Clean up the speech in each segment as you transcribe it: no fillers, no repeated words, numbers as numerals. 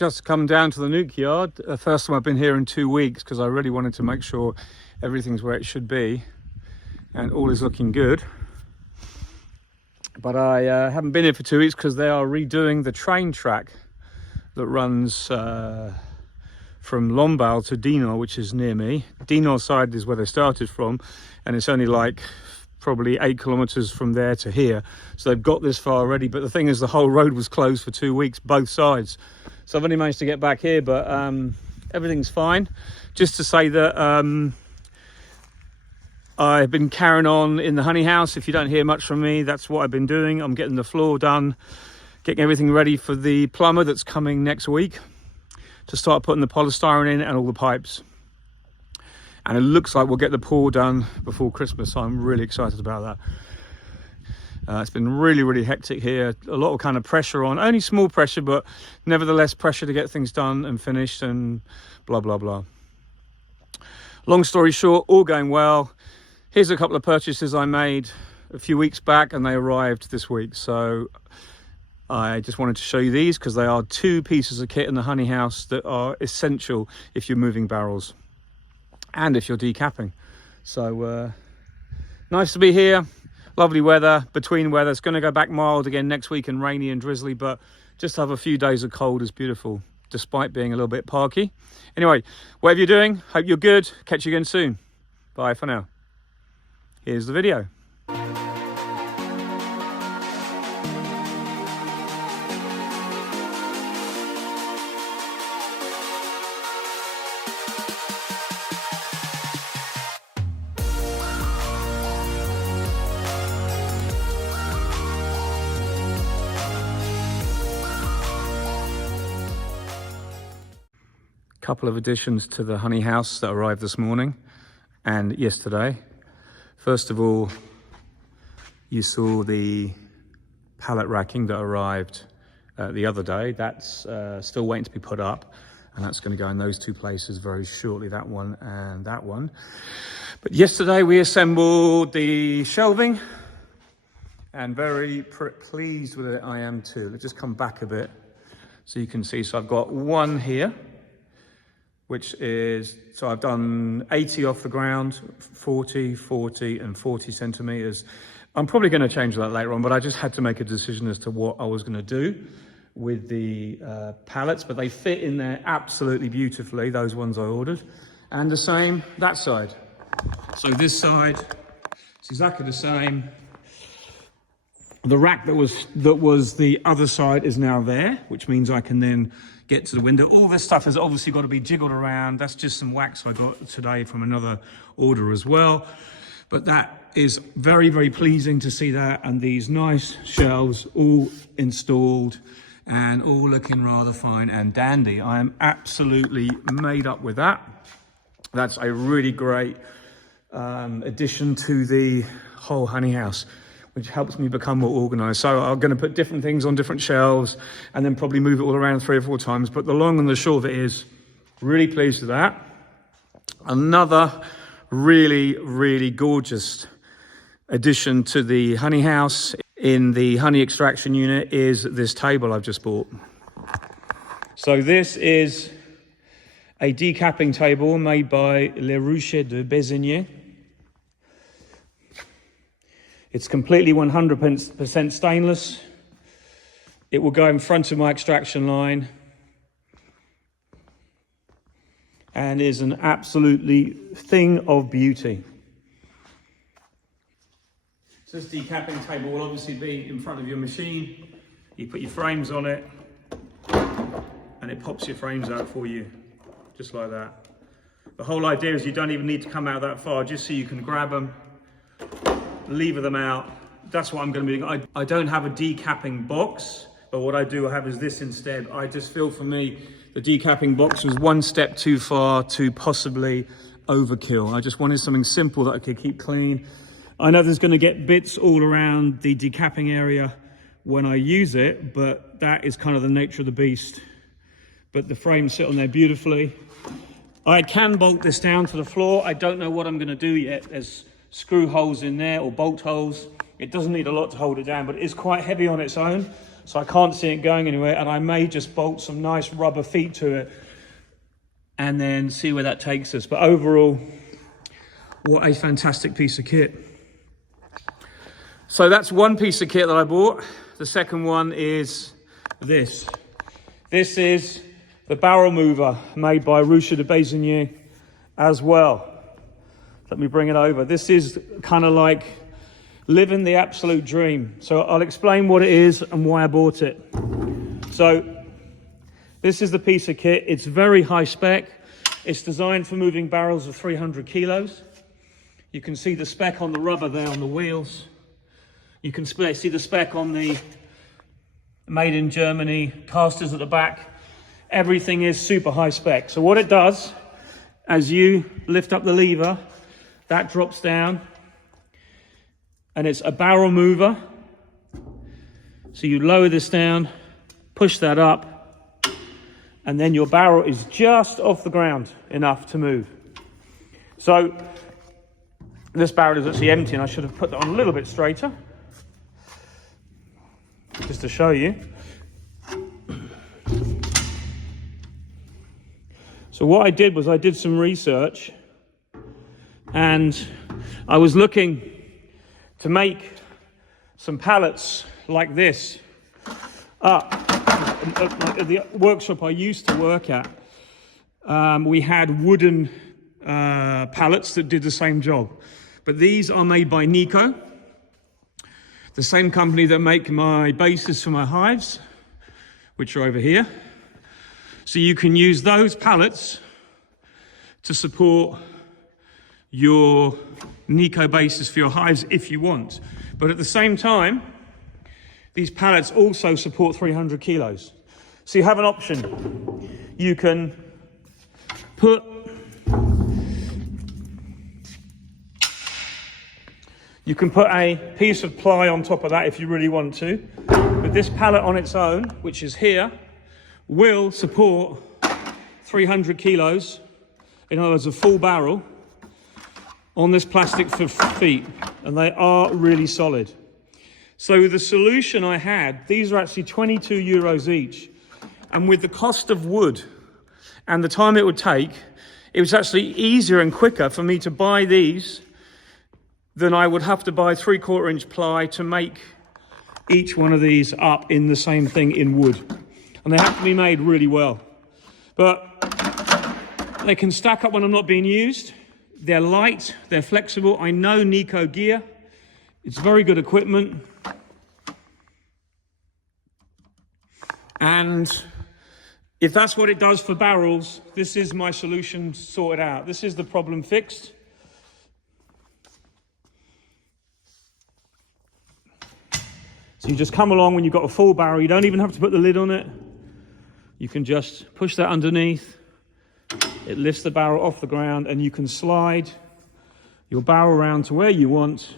just come down to the nuke yard. First time I've been here in 2 weeks because I really wanted to make sure everything's where it should be and all is looking good. But I haven't been here for 2 weeks because they are redoing the train track that runs from Lombal to Dinant, which is near me. Dinant side is where they started from, and it's only like probably 8 kilometers from there to here. So they've got this far already, but the thing is the whole road was closed for 2 weeks, both sides. So I've only managed to get back here, but everything's fine. Just to say that I've been carrying on in the honey house. If you don't hear much from me, that's what I've been doing. I'm getting the floor done, getting everything ready for the plumber that's coming next week to start putting the polystyrene in and all the pipes. And it looks like we'll get the pour done before Christmas, so I'm really excited about that. It's been really hectic here. A lot of kind of pressure on, only small pressure, but nevertheless pressure to get things done and finished and blah, blah, blah. Long story short, all going well. Here's a couple of purchases I made a few weeks back and they arrived this week. So I just wanted to show you these because they are 2 pieces of kit in the honey house that are essential if you're moving barrels and if you're decapping. So nice to be here. Lovely weather, between weather. It's going to go back mild again next week and rainy and drizzly, but just to have a few days of cold is beautiful, despite being a little bit parky. Anyway, whatever you're doing, hope you're good. Catch you again soon. Bye for now. Here's the video. Couple of additions to the honey house that arrived this morning and yesterday. First of all, you saw the pallet racking that arrived the other day. That's still waiting to be put up, and that's going to go in those 2 places very shortly, that one and that one. But yesterday we assembled the shelving, and very pleased with it I am too. Let's just come back a bit so you can see. So I've got one here, which is, so I've done 80 off the ground, 40, 40 and 40 centimeters. I'm probably going to change that later on, but I just had to make a decision as to what I was going to do with the pallets, but they fit in there absolutely beautifully, those ones I ordered. And the same that side. So this side, it's exactly the same. The rack that was the other side is now there, which means I can then get to the window. All this stuff has obviously got to be jiggled around. That's just some wax I got today from another order as well. But that is very pleasing to see that, and these nice shelves all installed and all looking rather fine and dandy. I am absolutely made up with that. That's a really great addition to the whole honey house, which helps me become more organized. So I'm going to put different things on different shelves and then probably move it all around 3 or 4 times. But the long and the short of it is, really pleased with that. Another really gorgeous addition to the honey house in the honey extraction unit is this table I've just bought. So this is a decapping table made by Les Ruches de Bézigné. It's completely 100% stainless. It will go in front of my extraction line and is an absolutely thing of beauty. So this decapping table will obviously be in front of your machine. You put your frames on it and it pops your frames out for you, just like that. The whole idea is you don't even need to come out that far, just so you can grab them, lever them out. That's what I'm going to be doing. I don't have a decapping box, but what I do have is this instead. I just feel, for me, the decapping box was one step too far to possibly overkill. I just wanted something simple that I could keep clean. I know there's going to get bits all around the decapping area when I use it, but that is kind of the nature of the beast. But the frames sit on there beautifully. I can bolt this down to the floor. I don't know what I'm going to do yet. There's screw holes in there, or bolt holes. It doesn't need a lot to hold it down, but it is quite heavy on its own. so I can't see it going anywhere, and I may just bolt some nice rubber feet to it and then see where that takes us. But overall, what a fantastic piece of kit. So that's one piece of kit that I bought. The second one is this. This is the barrel mover made by Rucha de Bézigny as well. Let me bring it over. This is kind of like living the absolute dream. So I'll explain what it is and why I bought it. So this is the piece of kit. It's very high spec. It's designed for moving barrels of 300 kilos. You can see the spec on the rubber there on the wheels. You can see the spec on the made in Germany casters at the back. Everything is super high spec. So what it does, as you lift up the lever, that drops down, and it's a barrel mover. So you lower this down, push that up, and then your barrel is just off the ground enough to move. So this barrel is actually empty, and I should have put that on a little bit straighter, just to show you. So what I did was I did some research, and I was looking to make some pallets like this up. At the workshop I used to work at, we had wooden pallets that did the same job. But these are made by Nico, the same company that make my bases for my hives, which are over here. So you can use those pallets to support your Nico bases for your hives if you want. But at the same time, these pallets also support 300 kilos. So you have an option. You can put a piece of ply on top of that if you really want to. But this pallet on its own, which is here, will support 300 kilos, in other words, a full barrel, on this plastic for feet, and they are really solid. So the solution I had, these are actually 22 euros each, and with the cost of wood and the time it would take, it was actually easier and quicker for me to buy these than I would have to buy 3/4 inch ply to make each one of these up in the same thing in wood. And they have to be made really well. But they can stack up when I'm not being used. They're light, they're flexible. I know Nico gear. It's very good equipment. And if that's what it does for barrels, this is my solution sorted out. This is the problem fixed. So you just come along when you've got a full barrel. You don't even have to put the lid on it. You can just push that underneath. It lifts the barrel off the ground, and you can slide your barrel around to where you want,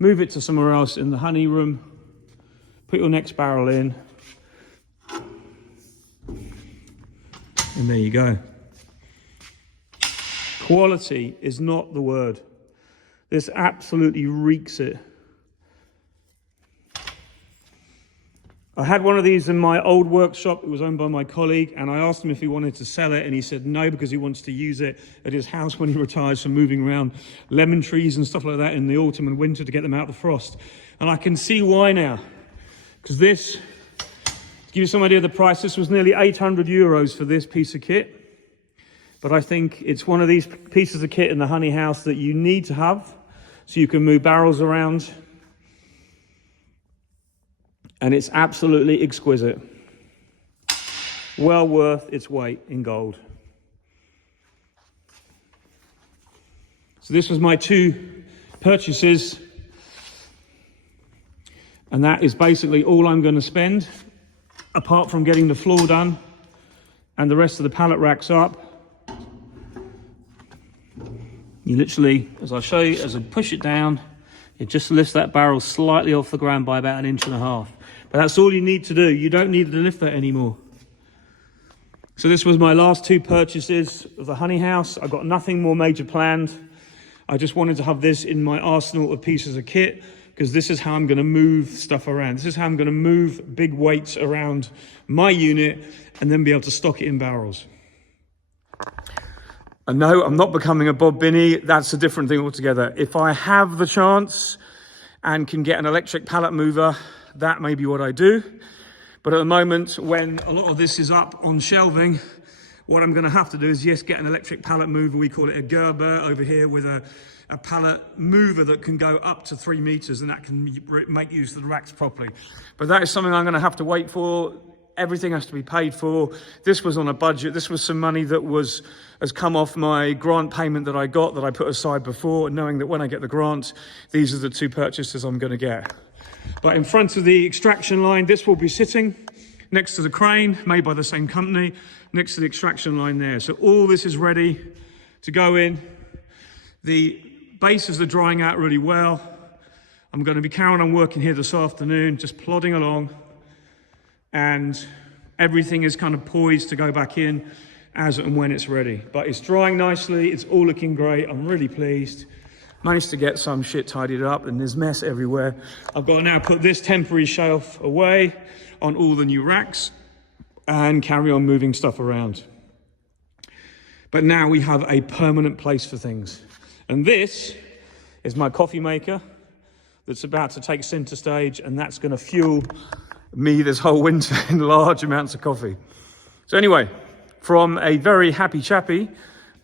move it to somewhere else in the honey room, put your next barrel in, and there you go. Quality is not the word. This absolutely reeks it. I had one of these in my old workshop. It was owned by my colleague, and I asked him if he wanted to sell it, and he said no, because he wants to use it at his house when he retires from moving around lemon trees and stuff like that in the autumn and winter to get them out of the frost. And I can see why now, because this, to give you some idea of the price, this was nearly 800 euros for this piece of kit. But I think it's one of these pieces of kit in the honey house that you need to have so you can move barrels around. And it's absolutely exquisite. Well worth its weight in gold. So this was my 2 purchases. And that is basically all I'm going to spend, apart from getting the floor done and the rest of the pallet racks up. You literally, as I show you, as I push it down, it just lifts that barrel slightly off the ground by about 1.5 inches. But that's all you need to do. You don't need to lift that anymore. So this was my last 2 purchases of the honey house. I've got nothing more major planned. I just wanted to have this in my arsenal of pieces of kit, because this is how I'm going to move stuff around. This is how I'm going to move big weights around my unit and then be able to stock it in barrels. And no, I'm not becoming a Bob Binney. That's a different thing altogether. If I have the chance and can get an electric pallet mover, that may be what I do. But at the moment, when a lot of this is up on shelving, what I'm going to have to do is, yes, get an electric pallet mover. We call it a Gerber over here, with a pallet mover that can go up to 3 meters, and that can make use of the racks properly. But that is something I'm going to have to wait for. Everything has to be paid for. This was on a budget. This was some money that has come off my grant payment that I got, that I put aside before, knowing that when I get the grant, these are the 2 purchases I'm going to get. But in front of the extraction line, this will be sitting next to the crane, made by the same company, next to the extraction line there. So all this is ready to go in. The bases are drying out really well. I'm going to be carrying on working here this afternoon, just plodding along. And everything is kind of poised to go back in as and when it's ready. But it's drying nicely, it's all looking great, I'm really pleased. Managed to get some shit tidied up, and there's mess everywhere. I've got to now put this temporary shelf away on all the new racks and carry on moving stuff around. But now we have a permanent place for things. And this is my coffee maker that's about to take center stage, and that's going to fuel me this whole winter in large amounts of coffee. So anyway, from a very happy chappy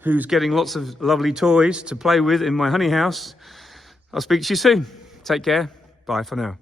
who's getting lots of lovely toys to play with in my honey house, I'll speak to you soon. Take care. Bye for now.